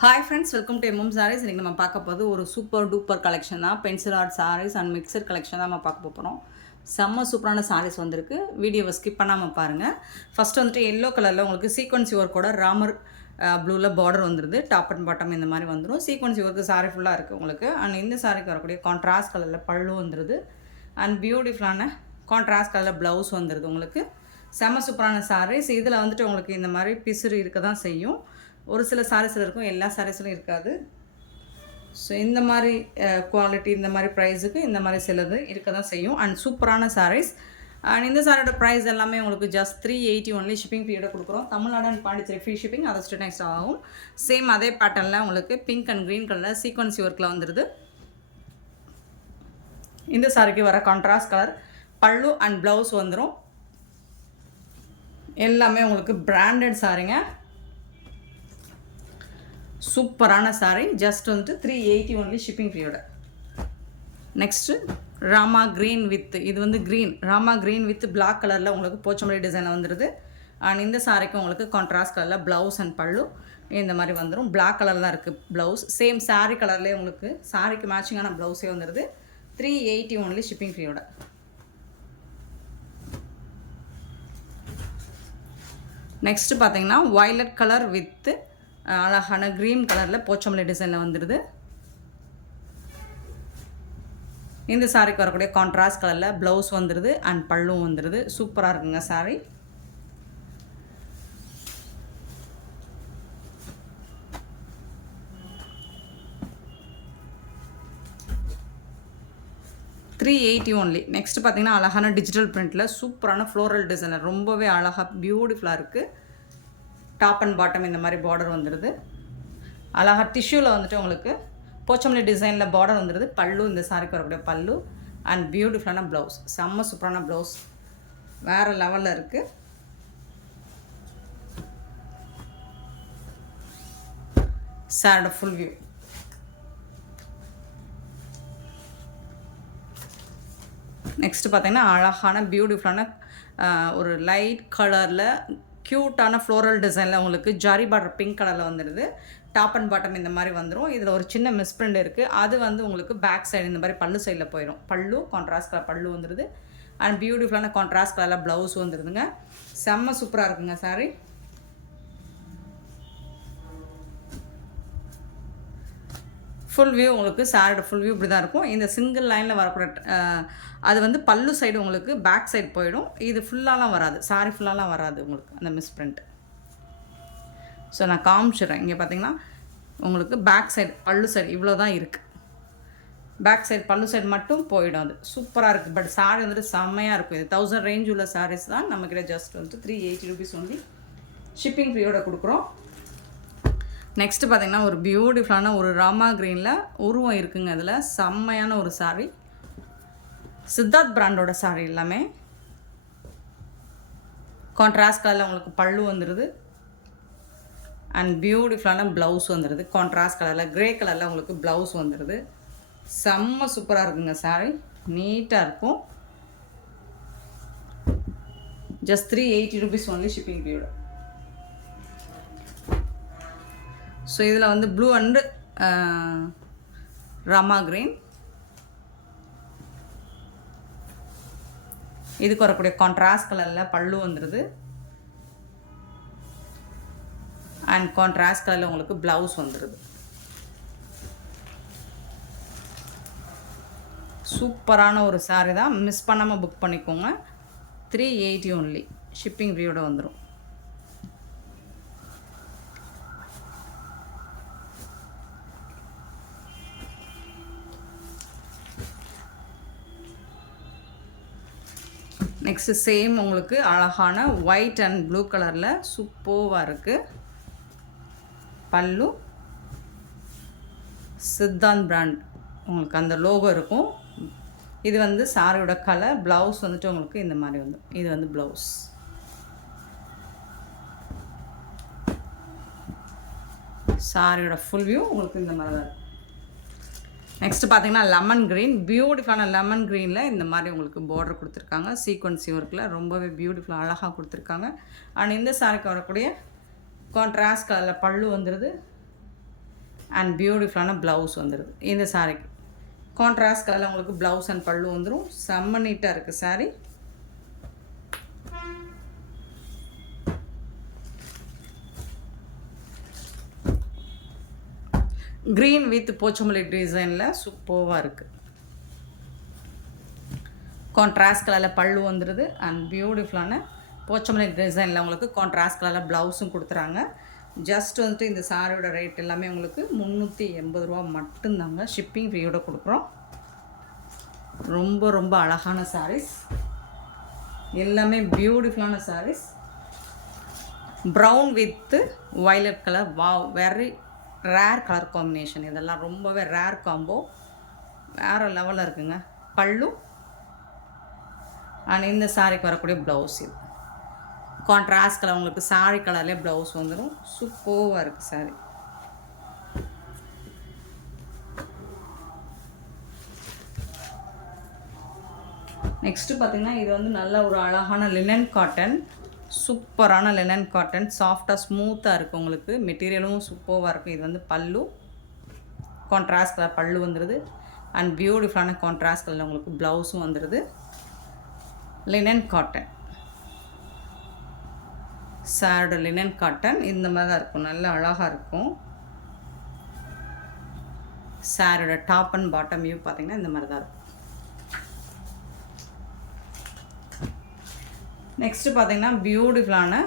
Hi friends, welcome to MM sarees. இன்றைக்கி நம்ம பார்க்க போகிறது ஒரு சூப்பர் டூப்பர் கலெக்ஷன் தான். Pencil art sarees and mixture collection தான் நம்ம பார்க்க போகிறோம். செம்ம சூப்பரான சாரீஸ் வந்திருக்கு. வீடியோவை ஸ்கிப் பண்ணாமல் பாருங்கள். ஃபஸ்ட்டு வந்துட்டு எல்லோ கலரில் உங்களுக்கு சீக்வன்ஸ் ஒர்க்கோட ராமர் ப்ளூவில் பார்டர் வந்துடுது. டாப் அண்ட் பாட்டம் இந்த மாதிரி வந்துடும். சீக்வன்ஸ் ஒர்க்கு சாரீ ஃபுல்லாக இருக்குது உங்களுக்கு. அண்ட் இந்த சாரீக்கு வரக்கூடிய கான்ட்ராஸ்ட் கலரில் பல்லு வந்துடுது. அண்ட் பியூட்டிஃபுல்லான கான்ட்ராஸ்ட் கலரில் ப்ளவுஸ் வந்துடுது உங்களுக்கு. செம்ம சூப்பரான சாரீஸ். இதில் வந்துட்டு உங்களுக்கு இந்த மாதிரி பிசுறு இருக்க தான் செய்யும். ஒரு சில சாரீஸில் இருக்கும், எல்லா சாரீஸ்லையும் இருக்காது. ஸோ இந்த மாதிரி குவாலிட்டி, இந்த மாதிரி ப்ரைஸுக்கு இந்த மாதிரி சிலது இருக்க தான் செய்யும். அண்ட் சூப்பரான சாரீஸ். அண்ட் இந்த சாரியோட ப்ரைஸ் எல்லாமே உங்களுக்கு ஜஸ்ட் 380 ஒன்லி. ஷிப்பிங் பீரியட் கொடுக்குறோம். Tamil Nadu and Pondicherry free shipping, அதை ஸ்டே நெக்ஸ்ட் ஆகும். சேம் அதே பேட்டர்னில் உங்களுக்கு பிங்க் அண்ட் க்ரீன் கலரில் சீக்வன்சி ஒர்க்கில் வந்துடுது. இந்த சாரிக்கு வர கான்ட்ராஸ்ட் கலர் பல்லு அண்ட் ப்ளவுஸ் வந்துடும். எல்லாமே உங்களுக்கு பிராண்டட் சாரிங்க. சூப்பரான சாரீ. ஜஸ்ட் வந்துட்டு 380 ஒன்லி ஷிப்பிங் ஃப்ரீயோட. நெக்ஸ்ட்டு ராமா க்ரீன் வித், இது வந்து green, Rama green with black கலரில் உங்களுக்கு போச்சமல்லி டிசைனில் வந்துடுது. அண்ட் இந்த சாரிக்கு உங்களுக்கு கான்ட்ராஸ்ட் கலரில் ப்ளவுஸ் அண்ட் பல்லு இந்த மாதிரி வந்துடும். பிளாக் கலர் தான் இருக்குது ப்ளவுஸ். சேம் சாரீ கலர்லேயே உங்களுக்கு சாரிக்கு மேட்சிங்கான ப்ளவுஸே வந்துடுது. 380 ஒன்லி ஷிப்பிங் ஃப்ரீயோட. நெக்ஸ்ட்டு பார்த்தீங்கன்னா வயலட் கலர் வித்து அழகான க்ரீன் கலரில் போச்சமல்லி டிசைனில் வந்துடுது. இந்த சாரிக்கு வரக்கூடிய கான்ட்ராஸ்ட் கலரில் ப்ளவுஸ் வந்துடுது அண்ட் பல்லும் வந்துடுது. சூப்பராக இருக்குங்க சாரீ. $380 ஒன்லி. நெக்ஸ்ட் பார்த்தீங்கன்னா அழகான டிஜிட்டல் பிரிண்டில் சூப்பரான ஃப்ளோரல் டிசைனர், ரொம்பவே அழகாக பியூட்டிஃபுல்லாக இருக்குது. டாப் அண்ட் பாட்டம் இந்த மாதிரி பார்டர் வந்துடுது. அழகாக டிஷ்யூவில் வந்துட்டு உங்களுக்கு போச்சமல்லி டிசைனில் பார்டர் வந்துடுது. பல்லு, இந்த சாரிக்கு வரக்கூடிய பல்லு அண்ட் பியூட்டிஃபுல்லான ப்ளவுஸ். செம்ம சூப்பரான ப்ளவுஸ், வேறு லெவலில் இருக்குது. சாரோட ஃபுல் வியூ. நெக்ஸ்ட்டு பார்த்தீங்கன்னா அழகான பியூட்டிஃபுல்லான ஒரு லைட் கலரில் க்யூட்டான ஃப்ளோரல் டிசைனில் உங்களுக்கு ஜாரி பார்டர் பிங்க் கலரில் வந்துடுது. டாப் அண்ட் பாட்டம் இந்த மாதிரி வந்துடும். இதில் ஒரு சின்ன மிஸ்பிரிண்ட் இருக்குது. அது வந்து உங்களுக்கு பேக் சைடு இந்த மாதிரி பல்லு சைடில் போயிடும். பல்லு கான்ட்ராஸ்ட் கலர் பல்லு வந்துடுது. அண்ட் பியூட்டிஃபுல்லான கான்ட்ராஸ்ட் கலரில் ப்ளவுஸ் வந்துடுதுங்க. செம்ம சூப்பராக இருக்குங்க சாரி. ஃபுல் வியூ உங்களுக்கு சாரோட ஃபுல் வியூ இப்படி தான் இருக்கும். இந்த சிங்கிள் லைனில் வரக்கூடிய அது வந்து பல்லு சைடு உங்களுக்கு பேக் சைடு போயிடும். இது ஃபுல்லாலாம் வராது, சாரி ஃபுல்லாலாம் வராது உங்களுக்கு அந்த மிஸ் பிரிண்ட். ஸோ நான் காமிச்சிடுறேன். இங்கே பார்த்தீங்கன்னா உங்களுக்கு பேக் சைடு பல்லு சைடு இவ்வளோ தான் இருக்குது. பேக் சைடு பல்லு சைடு மட்டும் போயிடும். அது சூப்பராக இருக்குது. பட் சாரி வந்துட்டு செம்மையாக இருக்கும். இது 1000 ரேஞ்ச் உள்ள சாரீஸ் தான் நம்மக்கிட்ட. ஜஸ்ட் வந்துட்டு 380 rupees ஒன்லி ஷிப்பிங் ஃப்ரீயோட கொடுக்குறோம். நெக்ஸ்ட்டு பார்த்தீங்கன்னா ஒரு பியூட்டிஃபுல்லான ஒரு ராமா க்ரீனில் உருவம் இருக்குங்க. அதில் செம்மையான ஒரு சாரீ. சித்தார்த் பிராண்டோட சாரீ எல்லாமே. கான்ட்ராஸ்ட் கலரில் உங்களுக்கு பல்லு வந்துடுது அண்ட் பியூட்டிஃபுல்லான ப்ளவுஸ் வந்துடுது. கான்ட்ராஸ்ட் கலரில் க்ரே கலரில் உங்களுக்கு ப்ளவுஸ் வந்துடுது. செம்ம சூப்பராக இருக்குங்க சாரீ. நீட்டாக இருக்கும். ஜஸ்ட் 380 rupees ஒன்லி ஷிப்பிங் ஃப்ரீயோட. ஸோ இதில் வந்து ப்ளூ அண்டு ராமா க்ரீன், இதுக்கு வரக்கூடிய கான்ட்ராஸ்ட் கலரில் பல்லு வந்துடுது அண்ட் கான்ட்ராஸ்ட் கலரில் உங்களுக்கு ப்ளவுஸ் வந்துடுது. சூப்பரான ஒரு சாரீ தான். மிஸ் பண்ணாமல் புக் பண்ணிக்கோங்க. 380 ஒன்லி ஷிப்பிங் ஃப்ரீயோட வந்துடும். நெக்ஸ்ட்டு சேம் உங்களுக்கு அழகான ஒயிட் அண்ட் ப்ளூ கலரில் சூப்பராக இருக்குது. பல்லு சித்தாந்த் பிராண்ட் உங்களுக்கு அந்த லோகோ இருக்கும். இது வந்து சாரியோட கலர். ப்ளவுஸ் வந்துட்டு உங்களுக்கு இந்த மாதிரி வந்துடும். இது வந்து ப்ளவுஸ். சாரியோட ஃபுல் வியூ உங்களுக்கு இந்த மாதிரி தான். நெக்ஸ்ட்டு பார்த்தீங்கன்னா லெமன் க்ரீன், பியூட்டிஃபுல்லான லெமன் க்ரீனில் இந்த மாதிரி உங்களுக்கு பார்டர் கொடுத்துருக்காங்க. சீக்வன்சி ஒர்க்கில் ரொம்பவே பியூட்டிஃபுல்லாக அழகாக கொடுத்துருக்காங்க. அண்ட் இந்த சாரிக்கு வரக்கூடிய கான்ட்ராஸ்ட் கலரில் பல்லு வந்துடுது அண்ட் பியூட்டிஃபுல்லான ப்ளவுஸ் வந்துடுது இந்த சாரீக்கு. கான்ட்ராஸ்ட் கலரில் உங்களுக்கு ப்ளவுஸ் அண்ட் பல்லு வந்துடும். செம்ம நீட்டாக இருக்குது சாரீ. க்ரீன் வித் போச்சமல்லி டிசைனில் சூப்பராக இருக்குது. கான்ட்ராஸ்ட் கலரில் பல்லு வந்துடுது அண்ட் பியூட்டிஃபுல்லான போச்சமல்லி டிசைனில் உங்களுக்கு கான்ட்ராஸ்ட் கலரில் ப்ளவுஸும் கொடுத்துறாங்க. ஜஸ்ட் வந்துட்டு இந்த சாரியோட ரேட் எல்லாமே உங்களுக்கு 380 ரூபா மட்டும்தாங்க. ஷிப்பிங் ஃப்ரீயோட கொடுக்குறோம். ரொம்ப ரொம்ப அழகான சாரீஸ், எல்லாமே பியூட்டிஃபுல்லான sarees. Brown with violet colour, wow, very rare colour combination. இதெல்லாம் ரொம்பவே ரேர் காம்போ, வேறு லெவலில் இருக்குங்க. பல்லு அண்ட் இந்த சாரிக்கு வரக்கூடிய ப்ளவுஸ் இது கான்ட்ராஸ்ட் கலர் உங்களுக்கு சாரி கலர்லேயே ப்ளவுஸ் வந்துடும். சூப்பராக இருக்குது சாரி. நெக்ஸ்ட்டு பார்த்திங்கன்னா இது வந்து நல்ல ஒரு அழகான லினன் காட்டன், சூப்பரான லினன் காட்டன், சாஃப்டாக ஸ்மூத்தாக இருக்குது உங்களுக்கு. மெட்டீரியலும் சூப்பராக இருக்குது. இது வந்து பல்லு, கான்ட்ராஸ்ட் கலர் பல்லு வந்துடுது அண்ட் பியூட்டிஃபுல்லான கான்ட்ராஸ்ட் கலரில் உங்களுக்கு ப்ளவுஸும் வந்துடுது. லினன் காட்டன், சாரோட லினன் காட்டன் இந்த மாதிரி தான் இருக்கும். நல்ல அழகாக இருக்கும். சாரோட டாப் அண்ட் பாட்டம் வியூ பார்த்திங்கன்னா இந்த மாதிரி தான் இருக்கும். நெக்ஸ்ட்டு பார்த்திங்கன்னா பியூட்டிஃபுல்லான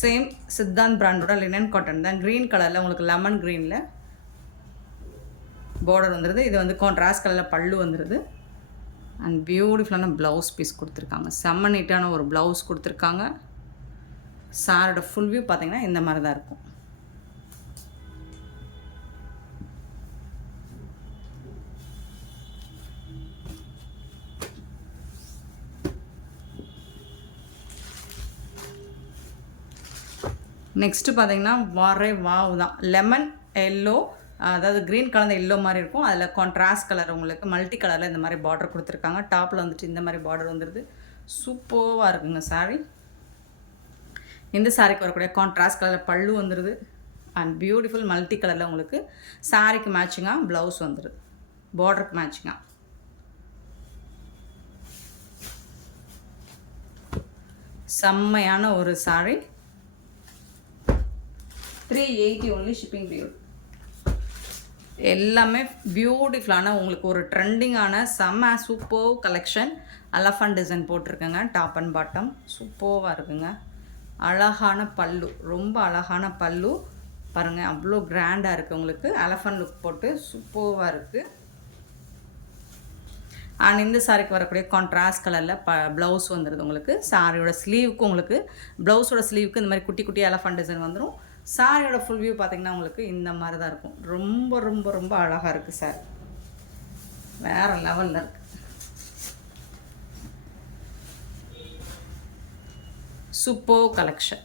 சேம் சித்தாந்த் பிராண்டோட லினன் காட்டன் தான். க்ரீன் கலரில் உங்களுக்கு லெமன் க்ரீனில் பார்டர் வந்துடுது. இது வந்து கான்ட்ராஸ்ட் கலரில் பல்லு வந்துடுது அண்ட் பியூட்டிஃபுல்லான ப்ளவுஸ் பீஸ் கொடுத்துருக்காங்க. செம்ம நீட்டான ஒரு ப்ளவுஸ் கொடுத்துருக்காங்க. சாரோட ஃபுல் வியூ பார்த்திங்கன்னா இந்த மாதிரி தான் இருக்கும். நெக்ஸ்ட்டு பார்த்திங்கன்னா வாவ் தான். லெமன் எல்லோ, அதாவது க்ரீன் கலந்த எல்லோ மாதிரி இருக்கும். அதில் கான்ட்ராஸ்ட் கலர் உங்களுக்கு மல்டி கலரில் இந்த மாதிரி பார்டர் கொடுத்துருக்காங்க. டாப்பில் வந்துட்டு இந்த மாதிரி பார்டர் வந்துடுது. சூப்பராக இருக்குங்க சாரீ. இந்த சாரிக்கு வரக்கூடிய கான்ட்ராஸ்ட் கலரில் பல்லு வந்துடுது அண்ட் பியூட்டிஃபுல் மல்டி கலரில் உங்களுக்கு சாரிக்கு மேட்சிங்காக ப்ளவுஸ் வந்துடுது, பார்டருக்கு மேட்சிங்காக. செம்மையான ஒரு சாரி. 380 only shipping period. எல்லாமே பியூட்டிஃபுல்லான உங்களுக்கு ஒரு ட்ரெண்டிங்கான செம்ம சூப்பர் கலெக்ஷன். எலஃபண்ட் டிசைன் போட்டிருக்கேங்க. டாப் அண்ட் பாட்டம் சூப்பராக இருக்குங்க. அழகான பல்லு, ரொம்ப அழகான பல்லு பாருங்கள். அவ்வளோ கிராண்டாக இருக்குது உங்களுக்கு. எலஃபண்ட் லுக் போட்டு சூப்பராக இருக்குது. அண்ட் இந்த சாரிக்கு வரக்கூடிய கான்ட்ராஸ்ட் கலரில் ப்ளவுஸ் வந்துடுது உங்களுக்கு. சாரியோட ஸ்லீவுக்கு உங்களுக்கு ப்ளவுஸோட ஸ்லீவுக்கு இந்த மாதிரி குட்டி குட்டி எலஃபண்ட் டிசைன் வந்துடும். சாரியோட ஃபுல் வியூ பார்த்திங்கன்னா உங்களுக்கு இந்த மாதிரி தான் இருக்கும். ரொம்ப ரொம்ப ரொம்ப அழகாக இருக்குது சார், வேறு லெவலில் இருக்குது. Super collection.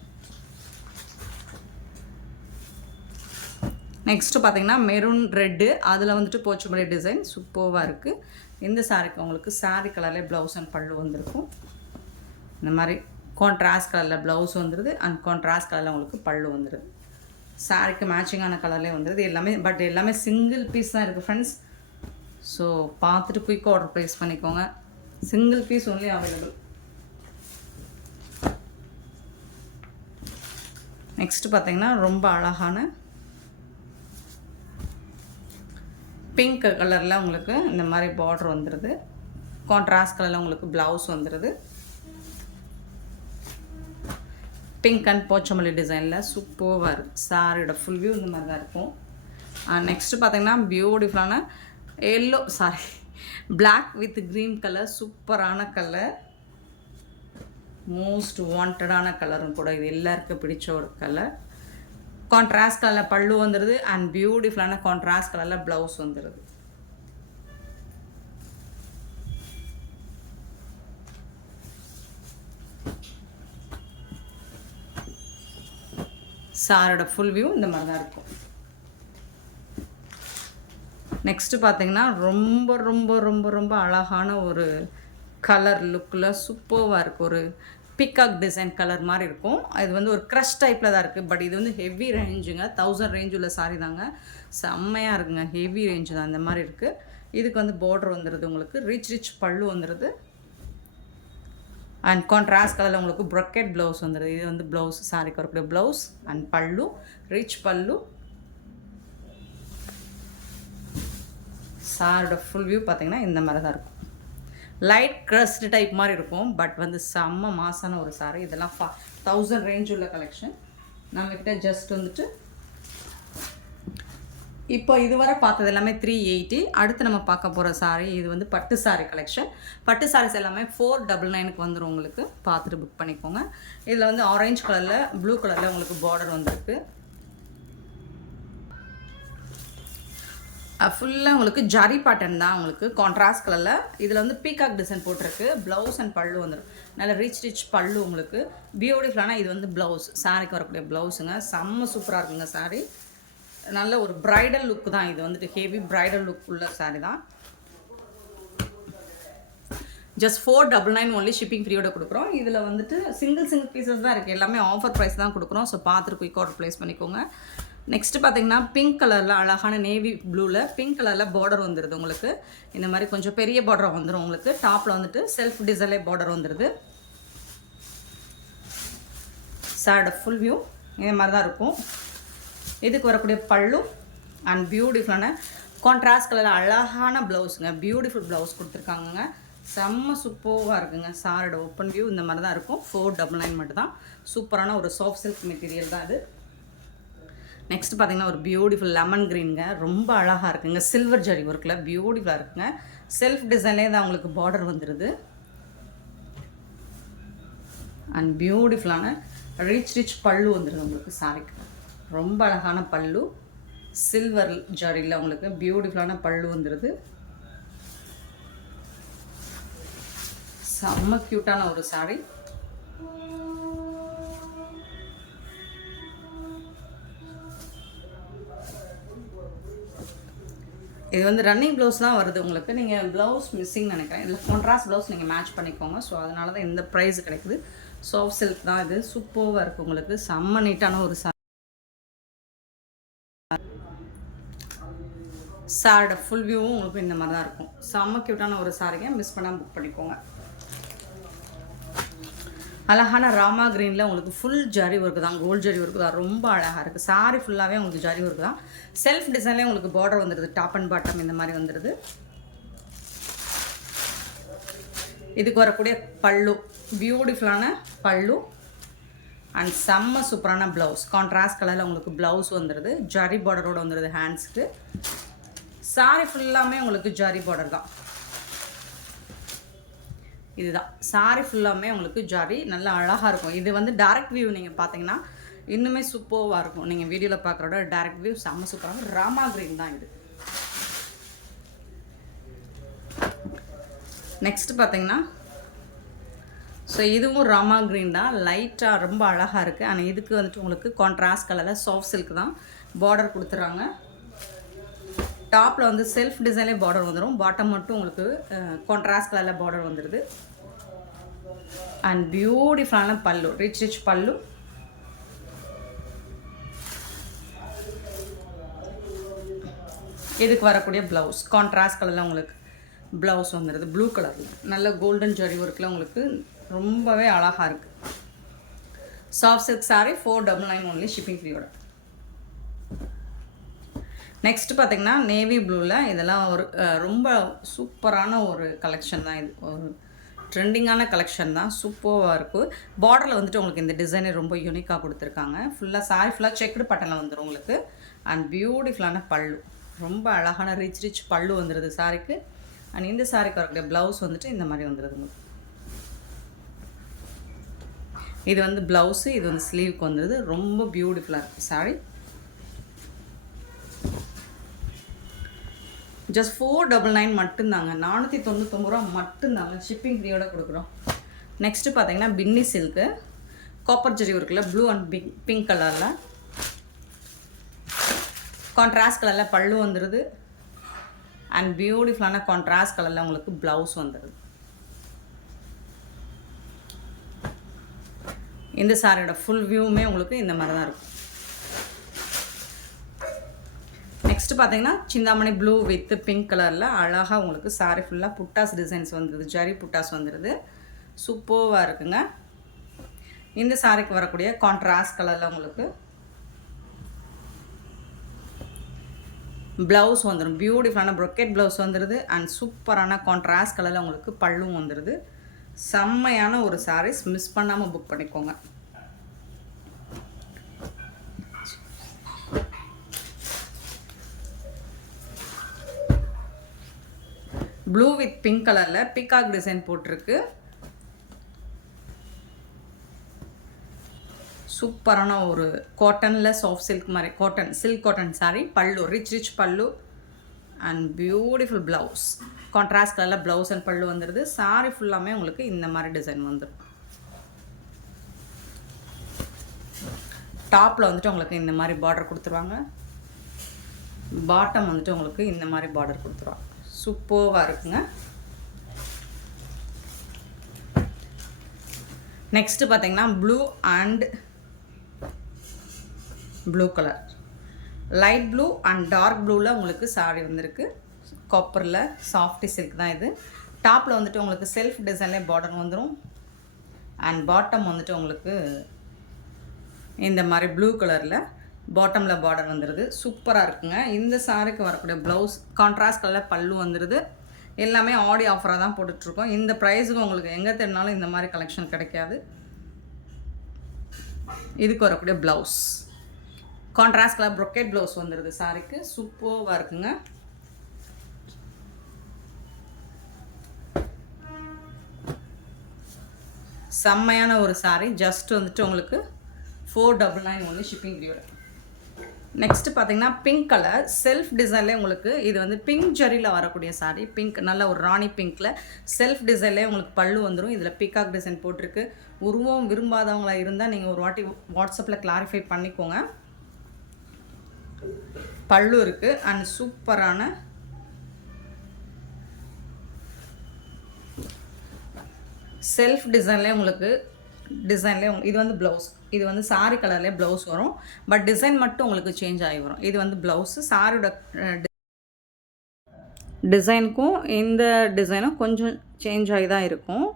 நெக்ஸ்ட்டு பார்த்திங்கன்னா மெரூன் ரெட்டு, அதில் வந்துட்டு போச்சமல்லி டிசைன் சூப்பராக இருக்குது. இந்த சாரிக்கு உங்களுக்கு சாரி கலரில் ப்ளவுஸ் அண்ட் பல்லு வந்திருக்கும். இந்த மாதிரி கான்ட்ராஸ்ட் கலரில் ப்ளவுஸ் வந்துடுது அண்ட் கான்ட்ராஸ்ட் கலரில் உங்களுக்கு பல்லு வந்துடுது. சாரிக்கு மேட்சிங்கான கலர்லேயே வந்துடுது எல்லாமே. பட் எல்லாமே சிங்கிள் பீஸ் தான் இருக்குது ஃப்ரெண்ட்ஸ். ஸோ பார்த்துட்டு குயிக்காக ஆர்டர் ப்ளேஸ் பண்ணிக்கோங்க. Single piece only available. Next பார்த்திங்கன்னா ரொம்ப அழகான பிங்க் கலரில் உங்களுக்கு இந்த மாதிரி பார்டர் வந்துடுது. கான்ட்ராஸ்ட் கலரில் உங்களுக்கு ப்ளவுஸ் வந்துடுது. பிங்க் அண்ட் போச்சமல்லி டிசைனில் சூப்பராக இருக்குது. சாரியோட ஃபுல் வியூ இந்த மாதிரி தான் இருக்கும். நெக்ஸ்ட்டு பார்த்திங்கன்னா பியூட்டிஃபுல்லான yellow black with green colour, சூப்பரான கலர், மோஸ்ட் வாண்டடான கலரும் கூட. இது எல்லாருக்கும் பிடிச்ச ஒரு கலர். கான்ட்ராஸ்ட் கலரில் பல்லு வந்துடுது அண்ட் பியூட்டிஃபுல்லான கான்ட்ராஸ்ட் கலரில் ப்ளவுஸ் வந்துடுது. சாரோட ஃபுல் வியூ இந்த மாதிரி தான் இருக்கும். நெக்ஸ்ட்டு பார்த்திங்கன்னா ரொம்ப ரொம்ப ரொம்ப ரொம்ப அழகான ஒரு கலர் லுக்கில் சூப்பராக இருக்குது. ஒரு பிகாக் டிசைன் கலர் மாதிரி இருக்கும். இது வந்து ஒரு க்ரஷ் டைப்பில் தான் இருக்குது. பட் இது வந்து ஹெவி ரேஞ்சுங்க. 1000 ரேஞ்ச் உள்ள சாரீ தாங்க. செம்மையாக இருக்குங்க. ஹெவி ரேஞ்சு தான் இந்த மாதிரி இருக்குது. இதுக்கு வந்து பார்டர் வந்துடுது உங்களுக்கு. ரிச் பல்லு வந்துடுது. அண்ட் கான்ட்ராஸ்ட் கலரில் உங்களுக்கு ப்ரொக்கெட் ப்ளவுஸ் வந்துடுது. இது வந்து ப்ளவுஸ், சாரிக்கு வரக்கூடிய ப்ளவுஸ் அண்ட் பல்லு, ரிச் பல்லு. சாரோட ஃபுல் வியூ பார்த்திங்கன்னா இந்த மாதிரி தான் இருக்கும். லைட் க்ரஸ்ட் டைப் மாதிரி இருக்கும். பட் வந்து செம்ம மாசான ஒரு சாரி. இதெல்லாம் 1000 ரேஞ்ச் உள்ள கலெக்ஷன். நம்மக்கிட்ட ஜஸ்ட் வந்துட்டு இப்போ இதுவரை பார்த்தது எல்லாமே 380. அடுத்து நம்ம பார்க்க போகிற சாரீ இது வந்து பட்டு சாரீ கலெக்ஷன். பட்டு சாரீஸ் எல்லாமே 499க்கு வந்துடும் உங்களுக்கு. பார்த்துட்டு புக் பண்ணிக்கோங்க. இதில் வந்து ஆரஞ்சு கலரில், ப்ளூ கலரில் உங்களுக்கு பார்டர் வந்துருக்கு. ஃபுல்லாக உங்களுக்கு ஜரி பேட்டர்ன் தான் உங்களுக்கு கான்ட்ராஸ்ட் கலரில். இதில் வந்து பீகாக் டிசைன் போட்டிருக்கு. ப்ளவுஸ் அண்ட் பல்லு வந்துடும். நல்ல ரிச் பல்லு உங்களுக்கு. பியூட்டிஃபுல்லான இது வந்து ப்ளவுஸ், சாரிக்கு வரக்கூடிய ப்ளவுஸுங்க. செம்ம சூப்பராக இருக்குங்க சாரீ. நல்ல ஒரு ப்ரைடல் லுக் தான் இது வந்துட்டு. ஹெவி ப்ரைடல் லுக் உள்ள சாரீ தான். ஜஸ்ட் 499 ஒன்லி ஷிப்பிங் ஃப்ரீயோட கொடுக்குறோம். இதில் வந்துட்டு சிங்கிள் பீசஸ் தான் இருக்குது. எல்லாமே ஆஃபர் ப்ரைஸ் தான் கொடுக்குறோம். ஸோ பார்த்துட்டு குயிக் ஆர்டர் ப்ளேஸ் பண்ணிக்கோங்க. நெக்ஸ்ட்டு பார்த்தீங்கன்னா பிங்க் கலரில், அழகான நேவி ப்ளூவில் பிங்க் கலரில் பார்டர் வந்துடுது உங்களுக்கு. இந்த மாதிரி கொஞ்சம் பெரிய பார்டர் வந்துடும் உங்களுக்கு. டாப்பில் வந்துட்டு செல்ஃப் டிசைன்லே பார்டர் வந்துடுது. சாரோட ஃபுல் வியூ இந்த மாதிரி தான் இருக்கும். இதுக்கு வரக்கூடிய பல்லு அண்ட் பியூட்டிஃபுல்லான கான்ட்ராஸ்ட் கலரில் அழகான ப்ளவுஸுங்க. Beautiful blouse கொடுத்துருக்காங்கங்க. செம்ம சூப்பராக இருக்குங்க. சாரோட ஓப்பன் வியூ இந்த மாதிரி தான் இருக்கும். 499 மட்டும் தான். சூப்பரான ஒரு சாஃப்ட் சில்க் மெட்டீரியல் தான் இது. நெக்ஸ்ட் பார்த்தீங்கன்னா ஒரு பியூட்டிஃபுல் லெமன் க்ரீனுங்க. ரொம்ப அழகாக இருக்குங்க. சில்வர் ஜரி ஒர்க்கில் பியூட்டிஃபுல்லாக இருக்குங்க. செல்ஃப் டிசைன்லேயே தான் உங்களுக்கு பார்டர் வந்துடுது. அண்ட் பியூட்டிஃபுல்லான ரிச் பல்லு வந்துடுது உங்களுக்கு சாரிக்கு. ரொம்ப அழகான பல்லு, சில்வர் ஜரியில் உங்களுக்கு பியூட்டிஃபுல்லான பல்லு வந்துடுது. செம்ம க்யூட்டான ஒரு சாரி. இது வந்து ரன்னிங் ப்ளவுஸ் தான் வருது உங்களுக்கு. நீங்கள் ப்ளவுஸ் மிஸ்ஸிங் நினைக்கிறேன். இதில் கான்ட்ராஸ்ட் ப்ளவுஸ் நீங்கள் மேட்ச் பண்ணிக்கோங்க. ஸோ அதனால தான் இந்த ப்ரைஸ் கிடைக்குது. சாஃப்ட் சில்க் தான் இது. சூப்பராக இருக்குது உங்களுக்கு. செம்ம நீட்டான ஒரு சாரோட ஃபுல் வியூவும் உங்களுக்கு இந்த மாதிரி தான் இருக்கும். செம்ம க்யூட்டான ஒரு சாரிங்க. மிஸ் பண்ணாமல் புக் பண்ணிக்கோங்க. அழகான ராமா க்ரீனில் உங்களுக்கு ஃபுல் ஜரி ஒர்க்கு தான். கோல்டு ஜரி ஒர்க்கு தான். ரொம்ப அழகாக இருக்குது. சாரி ஃபுல்லாகவே உங்களுக்கு ஜரி ஒர்க்கு தான். செல்ஃப் டிசைன்லேயே உங்களுக்கு பார்டர் வந்துடுது. டாப் அண்ட் பாட்டம் இந்த மாதிரி வந்துடுது. இதுக்கு வரக்கூடிய பல்லு பியூட்டிஃபுல்லான பல்லு அண்ட் செம்ம சூப்பரான ப்ளவுஸ். கான்ட்ராஸ்ட் கலரில் உங்களுக்கு ப்ளவுஸ் வந்துடுது. ஜரி பார்டரோடு வந்துடுது ஹேண்ட்ஸுக்கு. சாரி ஃபுல்லாமே உங்களுக்கு ஜரி பார்டர் தான். இதுதான் சாரி ஃபுல்லாமே உங்களுக்கு ஜரி. நல்லா அழகாக இருக்கும். இது வந்து டைரக்ட் வியூ நீங்கள் பார்த்தீங்கன்னா இன்னுமே சூப்பராக இருக்கும். நீங்கள் வீடியோவில் பார்க்குறோட டைரக்ட் வியூ செம்ம சூப்பராக. ராமா க்ரீன் தான் இது. நெக்ஸ்ட் பார்த்தீங்கன்னா ஸோ இதுவும் ராமா க்ரீன் தான். லைட்டாக ரொம்ப அழகாக இருக்குது. ஆனால் இதுக்கு வந்துட்டு உங்களுக்கு கான்ட்ராஸ்ட் கலரில் சாஃப்ட் சில்க் தான் பார்டர் கொடுத்துறாங்க. டாப்பில் வந்து செல்ஃப் டிசைன்லேயே பார்டர் வந்துடும். பாட்டம் மட்டும் உங்களுக்கு கான்ட்ராஸ்ட் கலரில் பார்டர் வந்துடுது. அண்ட் பியூட்டிஃபுல்லான பல்லு, ரிச் பல்லு. இதுக்கு வரக்கூடிய ப்ளவுஸ் கான்ட்ராஸ்ட் கலரில் உங்களுக்கு ப்ளவுஸ் வந்துடுது. ப்ளூ கலரில் நல்ல கோல்டன் ஜரி ஒர்க்கில் உங்களுக்கு ரொம்பவே அழகாக இருக்குது. Soft silk sari 499 only shipping ஃப்ரீயோட. நெக்ஸ்ட் பார்த்திங்கன்னா நேவி ப்ளூவில் இதெல்லாம் ஒரு ரொம்ப சூப்பரான ஒரு கலெக்ஷன் தான். இது ஒரு ட்ரெண்டிங்கான கலெக்ஷன் தான். சூப்பராக இருக்குது. பார்டரில் வந்துட்டு உங்களுக்கு இந்த டிசைனே ரொம்ப யூனிக்காக கொடுத்துருக்காங்க. ஃபுல்லாக சாரி ஃபுல்லாக செக்குடு பட்டனில் வந்துடும் உங்களுக்கு. அண்ட் பியூட்டிஃபுல்லான பல்லு. ரொம்ப அழகான ரிச் பல்லு வந்துடுது சாரிக்கு. அண்ட் இந்த சாரிக்கு வரக்கூடிய ப்ளவுஸ் வந்துட்டு இந்த மாதிரி வந்துடுது உங்களுக்கு. இது வந்து ப்ளவுஸு, இது வந்து ஸ்லீவுக்கு வந்துடுது. ரொம்ப பியூட்டிஃபுல்லாக இருக்குது சாரி. ஜஸ்ட் 499 மட்டும்தாங்க. 499 ரூபா மட்டும்தாங்க. ஷிப்பிங் ஃப்ரீயோட கொடுக்குறோம். நெக்ஸ்ட்டு பார்த்தீங்கன்னா பின்னி சில்க்கு காப்பர் ஜெரி ஒர்க்கில் ப்ளூ அண்ட் பிங்க் கலரில் கான்ட்ராஸ்ட் கலரில் பல்லு வந்துடுது. அண்ட் பியூட்டிஃபுல்லான கான்ட்ராஸ்ட் கலரில் உங்களுக்கு ப்ளவுஸ் வந்துடுது. இந்த சாரியோட ஃபுல் வியூவுமே உங்களுக்கு இந்த மாதிரி தான் இருக்கும். நெக்ஸ்ட் பார்த்தீங்கன்னா சிந்தாமணி ப்ளூ வித் பிங்க் கலரில் அழகாக உங்களுக்கு சாரி ஃபுல்லாக புட்டாஸ் டிசைன்ஸ் வந்துடுது, ஜரி புட்டாஸ் வந்துடுது. சூப்பராக இருக்குங்க. இந்த சாரிக்கு வரக்கூடிய கான்ட்ராஸ்ட் கலரில் உங்களுக்கு ப்ளவுஸ் வந்துடும். பியூட்டிஃபுல்லான ப்ரொக்கெட் ப்ளவுஸ் வந்துடுது. அண்ட் சூப்பரான கான்ட்ராஸ்ட் கலரில் உங்களுக்கு பல்லும் வந்துடுது. செம்மையான ஒரு சாரீஸ், மிஸ் பண்ணாமல் புக் பண்ணிக்கோங்க. ப்ளூ வித் பிங்க் கலரில் பீகாக் டிசைன் போட்டிருக்கு. சூப்பரான ஒரு காட்டனில் சாஃப்ட் சில்க் மாதிரி சில்க் காட்டன் சாரீ. பல்லு ரிச் பல்லு அண்ட் பியூட்டிஃபுல் ப்ளவுஸ். கான்ட்ராஸ்ட் கலரில் ப்ளவுஸ் அண்ட் பல்லு வந்துடுது. சாரீ ஃபுல்லாமே உங்களுக்கு இந்த மாதிரி டிசைன் வந்துடும். டாப்பில் வந்துட்டு உங்களுக்கு இந்த மாதிரி பார்டர் கொடுத்துருவாங்க. பாட்டம் வந்துட்டு உங்களுக்கு இந்த மாதிரி பார்டர் கொடுத்துருவாங்க. சூப்பராக இருக்குங்க. நெக்ஸ்ட்டு பார்த்தீங்கன்னா blue and blue colour, light blue and dark ப்ளூவில் உங்களுக்கு சாரி வந்திருக்கு. காப்பரில் சாஃப்டி சில்க் தான் இது. டாப்பில் வந்துட்டு உங்களுக்கு செல்ஃப் டிசைன்லேயே பார்டர் வந்துடும். அண்ட் பாட்டம் வந்துட்டு உங்களுக்கு இந்த மாதிரி ப்ளூ கலரில் பாட்டமில் பார்டர் வந்துடுது. சூப்பராக இருக்குங்க. இந்த சாரிக்கு வரக்கூடிய ப்ளவுஸ் கான்ட்ராஸ்ட் கலரில் பல்லு வந்துடுது. எல்லாமே ஆடி ஆஃபராக தான் போட்டுட்ருக்கோம். இந்த ப்ரைஸுக்கு உங்களுக்கு எங்கே தேடினாலும் இந்த மாதிரி கலெக்ஷன் கிடைக்காது. இதுக்கு வரக்கூடிய ப்ளவுஸ் கான்ட்ராஸ்ட் கலர் ப்ரொக்கெட் ப்ளவுஸ் வந்துடுது சாரிக்கு. சூப்பராக இருக்குங்க. செம்மையான ஒரு சாரி. ஜஸ்ட் வந்துட்டு உங்களுக்கு 499 ஒன்லி ஷிப்பிங் பீரியட். நெக்ஸ்ட்டு பார்த்தீங்கன்னா பிங்க் கலர் செல்ஃப் டிசைன்லேயே உங்களுக்கு இது வந்து பிங்க் ஜரியில் வரக்கூடிய சாரி. பிங்க் நல்ல ஒரு ராணி பிங்க்கில் செல்ஃப் டிசைன்லேயே உங்களுக்கு பல்லு வந்துடும். இதில் பீகாக் டிசைன் போட்டிருக்கு. உருவம் விரும்பாதவங்களாக இருந்தால் நீங்கள் ஒரு வாட்டி வாட்ஸ்அப்பில் கிளாரிஃபை பண்ணிக்கோங்க. பல்லு இருக்குது. அண்ட் சூப்பரான செல்ஃப் டிசைன்லேயே உங்களுக்கு இது வந்து ப்ளவுஸ். இது வந்து சாரி கலர்லேயே ப்ளவுஸ் வரும். பட் டிசைன் மட்டும் உங்களுக்கு சேஞ்ச் ஆகி வரும். இது வந்து ப்ளவுஸு. சாரியோட டிசைனுக்கும் இந்த டிசைனும் கொஞ்சம் சேஞ்ச் ஆகி தான் இருக்கும்.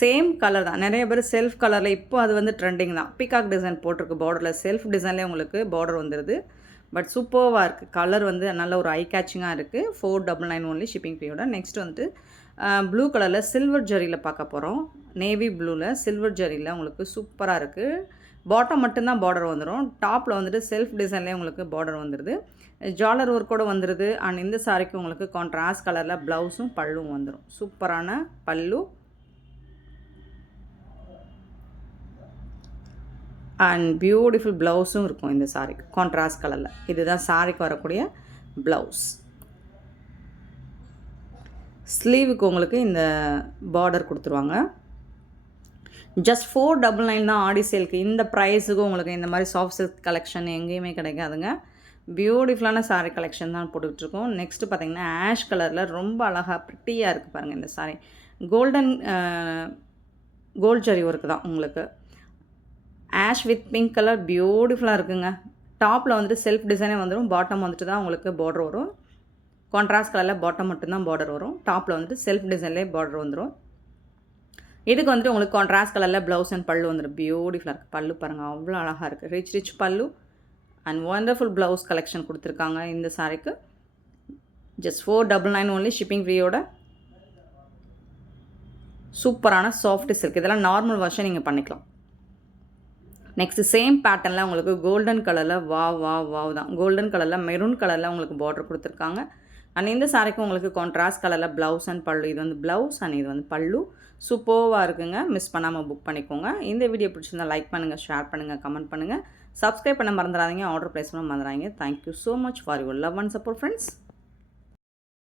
சேம் கலர் தான். நிறைய பேர் செல்ஃப் கலரில் இப்போ அது வந்து ட்ரெண்டிங் தான். பீகாக் டிசைன் போட்டிருக்கு பார்டரில். செல்ஃப் டிசைன்லேயே உங்களுக்கு பார்டர் வந்துடுது. பட் சூப்பராக இருக்குது. கலர் வந்து நல்ல ஒரு ஐ கேச்சிங்காக இருக்குது. 499 ஒன்லி ஷிப்பிங் பீரியோட. நெக்ஸ்ட் வந்து ப்ளூ கலரில் சில்வர் ஜரியில் பார்க்க போகிறோம். நேவி ப்ளூவில் சில்வர் ஜரியில் உங்களுக்கு சூப்பராக இருக்குது. பாட்டம் மட்டும்தான் பார்டர் வந்துடும். டாப்பில் வந்துட்டு செல்ஃப் டிசைன்லேயே உங்களுக்கு பார்டர் வந்துடுது. ஜாலர் ஒர்க்கோடு வந்துடுது. அண்ட் இந்த சாரிக்கு உங்களுக்கு கான்ட்ராஸ்ட் கலரில் ப்ளவுஸும் பல்லும் வந்துடும். சூப்பரான பல்லு அண்ட் பியூட்டிஃபுல் ப்ளவுஸும் இருக்கும் இந்த சாரிக்கு கான்ட்ராஸ்ட் கலரில். இதுதான் சாரிக்கு வரக்கூடிய ப்ளவுஸ். ஸ்லீவுக்கு உங்களுக்கு இந்த பார்டர் கொடுத்துருவாங்க. ஜஸ்ட் 499 தான் ஆடி சேலுக்கு. இந்த ப்ரைஸுக்கு உங்களுக்கு இந்த மாதிரி சாஃப்ட் சில்க் கலெக்ஷன் எங்கேயுமே கிடைக்காதுங்க. பியூட்டிஃபுல்லான சாரீ கலெக்ஷன் தான் போட்டுக்கிட்டுருக்கோம். நெக்ஸ்ட்டு பார்த்திங்கன்னா ஆஷ் கலரில் ரொம்ப அழகாக ப்ரிட்டியாக இருக்குது பாருங்கள் இந்த சாரீ. கோல்ட் ஜரி ஒர்க்கு தான் உங்களுக்கு. ஆஷ் வித் பிங்க் கலர் பியூட்டிஃபுல்லாக இருக்குங்க. டாப்பில் வந்துட்டு செல்ஃப் டிசைனே வந்துடும். பாட்டம் வந்துட்டு தான் உங்களுக்கு பார்டர் வரும். கான்ட்ராஸ்ட் கலரில் பாட்டம் மட்டும்தான் பார்டர் வரும். டாப்பில் வந்துட்டு செல்ஃப் டிசைன்லேயே பார்டர் வந்துடும். இதுக்கு வந்துட்டு உங்களுக்கு கான்ட்ராஸ்ட் கலரில் ப்ளவுஸ் அண்ட் பல்லு வந்துடும். பியூட்டிஃபுல்லாக இருக்குது. பல்லு பாருங்கள் அவ்வளோ அழகாக இருக்குது. ரிச் பல்லு அண்ட் ஒண்டர்ஃபுல் ப்ளவுஸ் கலெக்ஷன் கொடுத்துருக்காங்க இந்த சாரிக்கு. ஜஸ்ட் 499 ஒன்லி ஷிப்பிங் ஃப்ரீயோட. சூப்பரான சாஃப்ட் சில்க். இதெல்லாம் நார்மல் வாஷை நீங்கள் பண்ணிக்கலாம். நெக்ஸ்ட்டு சேம் பேட்டர்னில் உங்களுக்கு கோல்டன் கலரில் வாவ் தான். கோல்டன் கலரில் மெரூன் கலரில் உங்களுக்கு பார்டர் கொடுத்துருக்காங்க. அண்ட் இந்த சாரிக்கு உங்களுக்கு கான்ட்ராஸ்ட் கலரில் ப்ளவுஸ் அண்ட் பல்லு. இது வந்து ப்ளவுஸ் அண்ட் இது வந்து பல்லு. சூப்பராக இருக்குங்க. மிஸ் பண்ணாமல் புக் பண்ணிக்கோங்க. இந்த வீடியோ பிடிச்சிருந்தால் லைக் பண்ணுங்கள், ஷேர் பண்ணுங்கள், கமெண்ட் பண்ணுங்கள். சப்ஸ்கிரைப் பண்ண மறந்துடாதீங்க. ஆர்டர் ப்ளேஸ் பண்ண மறந்துடாதீங்க. Thank you so much for your love and support friends.